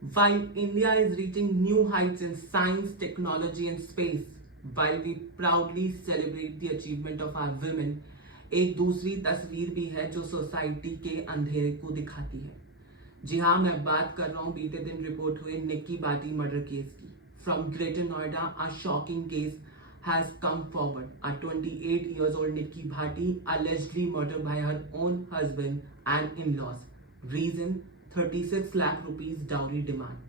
While India is reaching new heights in science, technology, and space, while we proudly celebrate the achievement of our women, एक दूसरी तस्वीर भी है जो society के अंधेरे को दिखाती है। जी हाँ, मैं बात कर रहा हूँ बीते दिन रिपोर्ट हुए निक्की बाटी मर्डर केस की। From Greater Noida, a shocking case has come forward. A 28 years old Nikki Bhati allegedly murdered by her own husband and in-laws. Reason 36 lakh rupees dowry demand.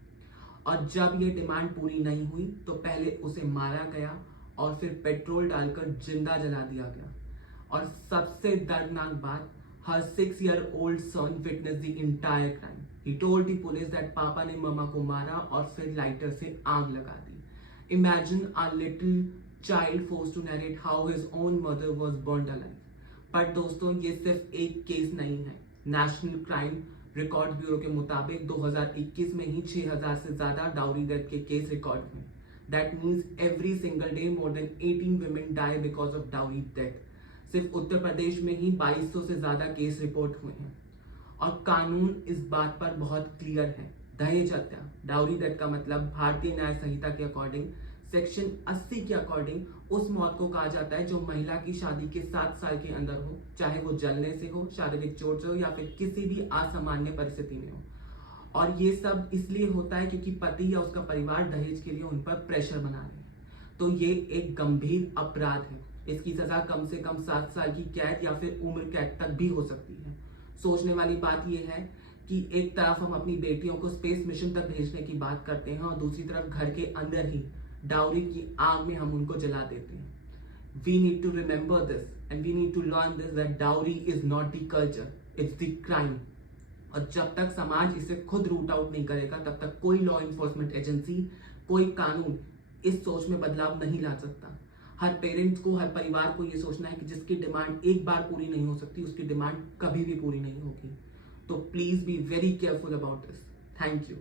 और जब ये डिमांड पूरी नहीं हुई तो पहले उसे मारा गया और फिर पेट्रोल डालकर जिंदा जला दिया गया। और सबसे दर्दनाक बात, her 6-year-old son witnessed the entire crime. He told the police that पापा ने मम्मा को मारा और फिर लाइटर से आग लगा दी. Imagine a little child forced to narrate how his own mother was burned alive. पर दोस्तों, ये सिर्फ एक केस नहीं है। नेशनल क्राइम रिकॉर्ड ब्यूरो के मुताबिक 2021 में ही 6000 से ज्यादा डाउरी डेथ के केस रिकॉर्ड हुए। That means every single day more than 18 women die because of dowry death. सिर्फ उत्तर प्रदेश में ही 2200 से ज्यादा केस रिपोर्ट हुए हैं और कानून इस बात पर बहुत क्लियर है। दहेज हत्या, डाउरी डेथ का मतलब भारतीय न्याय संहिता के अकॉर्डिंग सेक्शन 80 के अकॉर्डिंग उस मौत को कहा जाता है जो महिला की शादी के 7 साल के अंदर हो, चाहे वो जलने से हो, शारीरिक चोट से हो या फिर किसी भी असामान्य परिस्थिति में हो। और ये सब इसलिए होता है क्योंकि पति या उसका परिवार दहेज के लिए उन पर प्रेशर बना रहे हैं। तो ये एक गंभीर अपराध है। इसकी सजा कम से कम 7 साल की कैद या फिर उम्र कैद तक भी हो सकती है। सोचने वाली बात यह है कि एक तरफ हम अपनी बेटियों को स्पेस मिशन तक भेजने की बात करते हैं और दूसरी तरफ घर के अंदर ही डाउरी की आग में हम उनको जला देते हैं। We need to remember this and we need to learn this that dowry is not the culture, it's the crime. और जब तक समाज इसे खुद रूट आउट नहीं करेगा तब तक कोई लॉ इन्फोर्समेंट एजेंसी, कोई कानून इस सोच में बदलाव नहीं ला सकता। हर पेरेंट्स को, हर परिवार को ये सोचना है कि जिसकी डिमांड एक बार पूरी नहीं हो सकती उसकी डिमांड कभी भी पूरी नहीं होगी। तो please be very careful about this. Thank you.